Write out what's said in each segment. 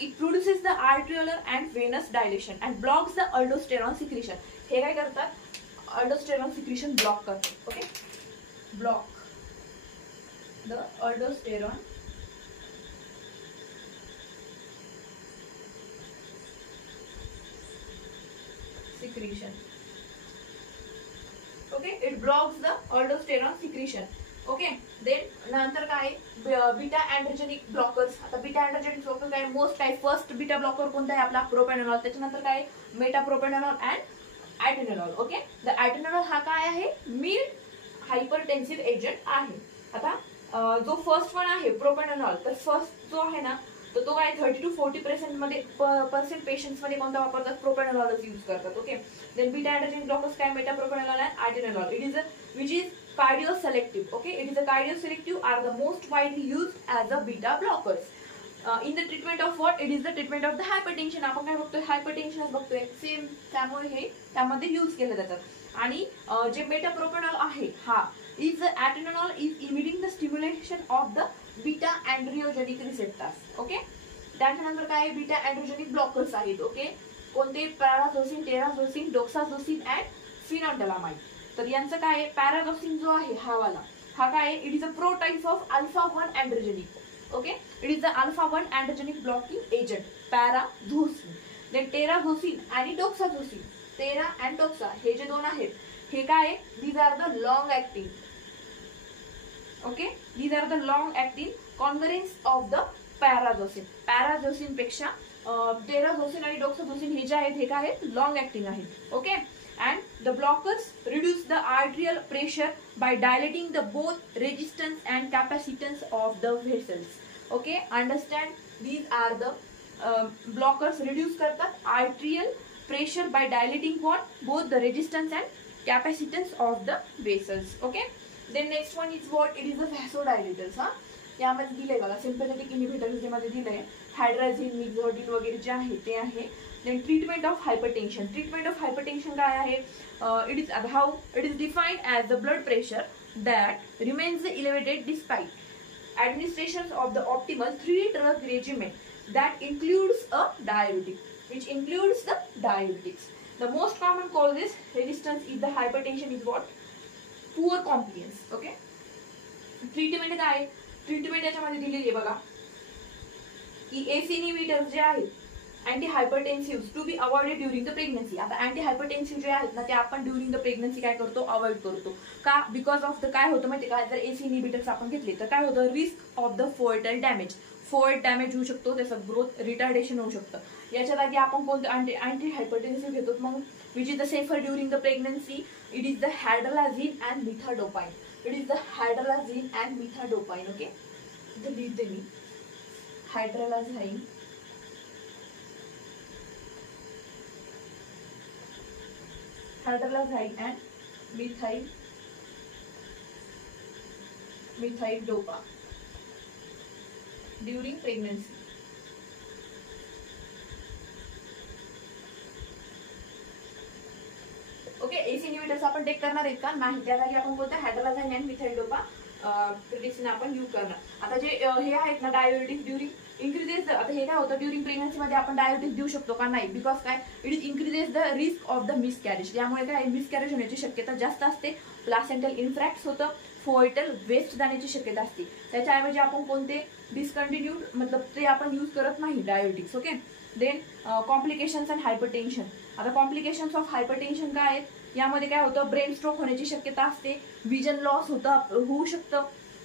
It produces the आर्ट्रिओलर and वेनस dilation and blocks the aldosterone secretion. हे काय करतात, अल्डोस्टेरॉन सिक्रिशन ब्लॉक करतात. Okay, block the aldosterone secretion. Okay, it blocks the aldosterone secretion. Okay, then नंतर काय beta androgenic blockers. आता beta androgenic blocker काय, most काय, फर्स्ट बीटा ब्लॉकर कोणता आहे आपला, प्रोपेनॉल. त्याच्यानंतर काय, मेटाप्रोपेनॉल अँड ॲटेनॉल. ओके, द ॲटेनॉल हा काय आहे, मिल्ड हायपरटेन्सिव्ह एजंट आहे. आता जो फर्स्ट वन आहे प्रोपेनॉल, तर फर्स्ट जो आहे ना, तर तो काय 30 to 40% मध्ये पर्सेंट पेशंट्स मध्ये कोणता वापरतात, प्रोपेनॉलच यूज करतात. Okay, then beta androgenic blockers काय, metapropenol and atenolol. It is which is cardioselective. Okay, it is a cardioselective are the most widely used as a beta blockers. In the treatment of what? It is the treatment of the hypertension. आपण काय बघतोय, हायपरटेन्शनच बघतोय. Same त्यामुळे हे त्यामध्ये use केले जातात. आणि जे मेटाप्रोपेनॉल आहे हा is atenolol is impeding the stimulation of the beta androgenic receptors. Okay, त्यानंतर काय, बीटा एंड्रोजेनिक ब्लॉकर्स आहेत. ओके, कोणते, पॅराझोसिन, टेराझोसिन, डोक्साझोसिन अँड फिनोल्डलामाइड. तर यांचं काय, पॅराझोसिन जो आहे हा वाला, हा काय, it is a pro type of alpha 1 androgenic. Okay, it is the alpha 1 androgenic blocking agent, prazosin. Then terazosin आणि डोक्साझोसिन, टेरा अँड डोक्सा हे जे दोन आहेत, हे काय, these are the long acting. Okay, these are the long acting conference of the prazosin. Prazosin पेक्षा terazosin आणि डोक्साझोसिन हे जे आहेत, हे काय आहेत, लॉंग ऍक्टिंग आहेत. Okay, and the blockers reduce the arterial pressure by dilating the both resistance and capacitance of the vessels. Okay, understand, these are the blockers reduce करतात arterial pressure by dilating what, both the resistance and capacitance of the vessels. Okay, then next one is what, it is the vasodilators. हा यामध्ये दिले बघा, sympathetic inhibitors मध्ये दिले, हायड्राझिन, मिक्झोडिन वगैरे जे आहे ते आहे. Then treatment of hypertension. Treatment of hypertension काय आहे, it is how it is defined as the blood pressure that remains elevated despite administration of the optimal 3-drug regimen that includes a diuretic, which includes the diuretics. The most common causes resistance is the hypertension is what, poor compliance. Okay, treatment काय, treatment याच्यामध्ये दिलेली आहे बघा, की ACE inhibitors जे आहेत, anti hypertensive to be avoided during the pregnancy. आता anti hypertensive जे आहेत ना, ते आपण ड्युरिंग द प्रेग्नन्सी काय करतो, अवॉइड करतो. का, बिकॉज ऑफ द काय होतं माहिती का, जर एसी इनहिबिटर्स आपण घेतले तर काय होतं, risk of the foetal damage, फोएट डॅमेज होऊ शकतो, त्याचं ग्रोथ रिटार्डेशन होऊ शकतं. याच्या जागी आपण कोणतं अँटी हायपरटेन्सिव्ह घेतो मग, which is the safer during the pregnancy, it is the hydralazine and मिथाडोपाइन. It is the hydralazine and मिथाडोपाइन. ओके, इथे लिहिते मी, hydralazine and methyl dopa during pregnancy. Okay, ACE inhibitors आपण टेक करणार आहेत का, नाही. त्या जागी आपण बोलतो hydralazine and methyl dopa medicine आपण यूज करणार. आता जे हे आहेत ना, डायबिटीज ड्युरिंग इन्क्रीजेस. आता हे काय होतं, ड्युरिंग प्रेग्नन्सी मध्ये आपण डायबिटीज देऊ शकतो का, नाही. बिकॉज काय, it is increases the risk of the miscarriage. त्यामुळे काय, मिसकॅरेज होण्याची शक्यता जास्त असते, प्लासेंटल इन्फ्रॅक्ट होतं, फोएटल वेस्ट जाण्याची शक्यता असते. त्याच्याऐवजी आपण कोणते डिस्कंटिन्यूड मतलब ते आपण यूज करत नाही diabetics. Okay, then complications and hypertension. आता कॉम्प्लिकेशन्स ऑफ हायपरटेन्शन काय आहेत, यामध्ये काय होतं, ब्रेन स्ट्रोक होण्याची शक्यता असते, विजन लॉस होऊ शकतं.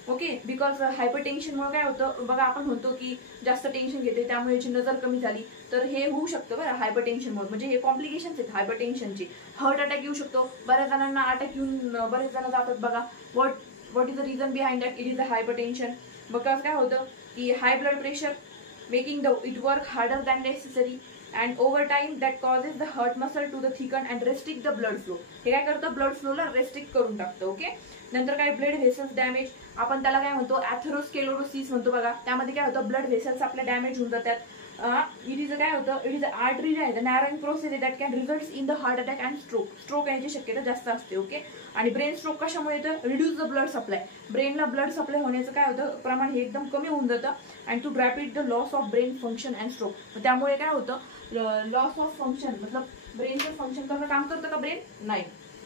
ओके, बिकॉज हायपरटेन्शनमुळे काय होतं बघा, आपण म्हणतो की जास्त टेन्शन घेते त्यामुळे याची नजर कमी झाली, तर हे होऊ शकतं बरं हायपरटेन्शनमुळे. म्हणजे हे कॉम्प्लिकेशन्स आहेत हायपरटेन्शनचे. हार्ट अटॅक येऊ शकतो, बऱ्याच जणांना अटॅक येऊन बरेच जण जातात बघा. What is the reason behind that, it is the hypertension. Because काय होतं की high blood pressure making the it work harder than necessary and over time that causes the heart muscle to the thicken and restrict the blood flow. हे काय करतं, blood फ्लोला restrict करून टाकतं. Okay, नंतर काय, ब्लड व्हेसल्स डॅमेज. आपण त्याला काय म्हणतो, ॲथेरोस्क्लेरोसिस म्हणतो बघा. त्यामध्ये काय होतं, ब्लड व्हेसल्स आपल्या डॅमेज होऊन जातात. इट इज काय होतं, इट इज आर्टरी जे आहे नॅरोइंग प्रोसेस आहे that can result in the heart attack and stroke येण्याची शक्यता जास्त असते. ओके. आणि ब्रेन स्ट्रोक कशामुळे येतं, रिड्यूस द ब्लड सप्लाय, ब्रेनला ब्लड सप्लाय होण्याचं काय होतं प्रमाण हे एकदम कमी होऊन जातं. And to rapid the loss of brain function and stroke. त्यामुळे काय होतं, लॉस ऑफ फंक्शन मतलब ब्रेनचं फंक्शन करणं काम करतं का ब्रेन, नाही.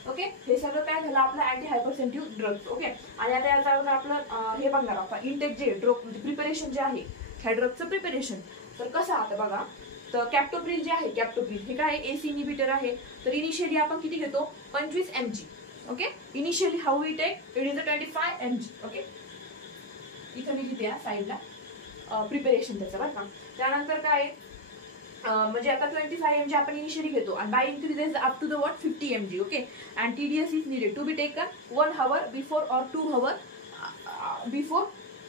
ओके. हे सगळं काय झालं आपलं अँटी हायपरसेन्सिव्ह ड्रग्स. ओके. आणि आता याच्यावर आपलं हे बघणार आपण इंटेक जे ड्रग म्हणजे प्रिपरेशन जे आहे ह्या ड्रगचं प्रिपरेशन. तर कसं आता बघा, तर कॅप्टोप्रिल जे आहे, कॅप्टोप्रिल हे काय एसी इनिबिटर आहे. तर इनिशियली आपण किती घेतो, 25 mg. Okay. Initially how we take, it is 25 mg. Okay. इथं मी लिहिते साईडला प्रिपरेशन त्याचं बरं का. त्यानंतर काय म्हणजे आता 25 mg आपण इनिशियली घेतो आणि by increases up to the 50 mg. Okay. And TDS is needed to be taken 1 hour before or 2 hour before.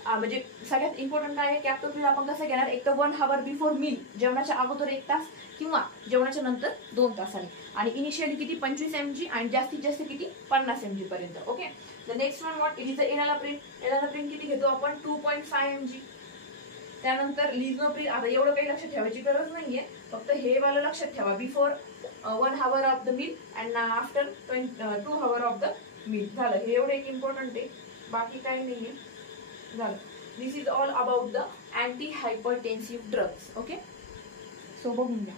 म्हणजे सगळ्यात इम्पॉर्टंट काय आहे, कॅप्टोप्रिल आपण कसं घेणार, एक तर 1 hour बिफोर मील, जेवणाच्या अगोदर 1 तास किंवा जेवणाच्या नंतर 2 तासांनी. आणि इनिशियली किती 25 mg आणि जास्तीत जास्त किती 50 mg पर्यंत. Okay. The next one what, it is enalapril. Enalapril किती घेतो आपण 2.5 mg. त्यानंतर लिझोप्रिल. आता एवढं काही लक्षात ठेवायची गरज नाहीये, फक्त हे वाला लक्षात ठेवा, before 1 hour of the meal and after 2 hour of the meal. झालं, हे एवढं एक इम्पॉर्टंट आहे, बाकी काही नाहीये. झालं. This is all about the anti hypertensive drugs. Okay. So बघून घ्या.